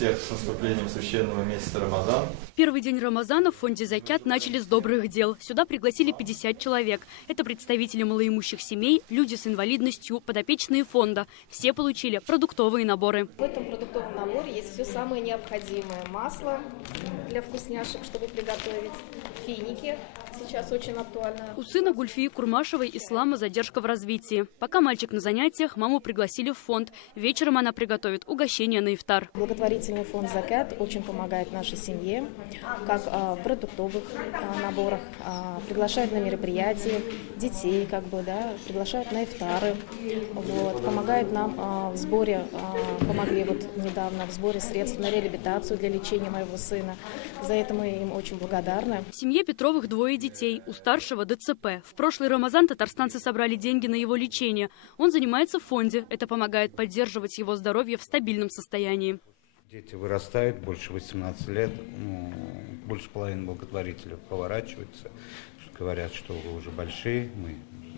всех с наступлением священного месяца Рамазан. В первый день Рамазана в фонде «Закят» начали с добрых дел. Сюда пригласили 50 человек. Это представители малоимущих семей, люди с инвалидностью, подопечные фонда. Все получили продуктовые наборы. В этом продуктовом наборе есть все самое необходимое. Масло для вкусняшек, чтобы приготовить, финики. Сейчас очень актуально. У сына Гульфии Курмашевой Ислама задержка в развитии. Пока мальчик на занятиях, маму пригласили в фонд. Вечером она приготовит угощение на ифтар. Благотворительный фонд «Закят» очень помогает нашей семье, как в продуктовых наборах, приглашают на мероприятия детей, приглашают на ифтары, помогает нам в сборе, помогли недавно в сборе средств на реабилитацию для лечения моего сына. За это мы им очень благодарны. В семье Петровых двое детей, у старшего ДЦП. В прошлый Рамазан татарстанцы собрали деньги на его лечение. Он занимается в фонде. Это помогает поддерживать его здоровье в стабильном состоянии. Дети вырастают, больше 18 лет, больше половины благотворителей поворачиваются, говорят, что вы уже большие, мы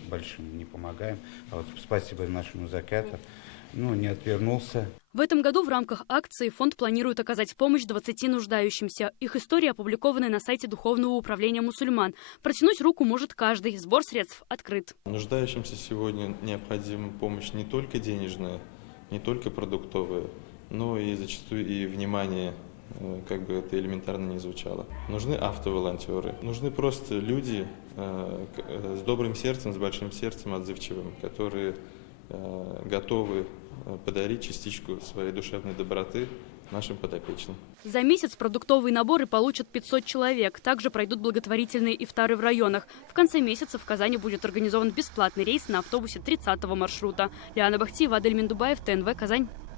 большим не помогаем. А вот спасибо нашему «Закяту», не отвернулся. В этом году в рамках акции фонд планирует оказать помощь 20 нуждающимся. Их истории опубликованы на сайте Духовного управления мусульман. Протянуть руку может каждый. Сбор средств открыт. Нуждающимся сегодня необходима помощь не только денежная, не только продуктовая, но и зачастую и внимание, как бы это элементарно не звучало. Нужны автоволонтеры, нужны просто люди с добрым сердцем, с большим сердцем, отзывчивым, которые готовы подарить частичку своей душевной доброты нашим подопечным. За месяц продуктовые наборы получат 500 человек. Также пройдут благотворительные ифтары в районах. В конце месяца в Казани будет организован бесплатный рейс на автобусе 30-го маршрута. Лиана Бахтиева, Адель Миндубаев, ТНВ, Казань.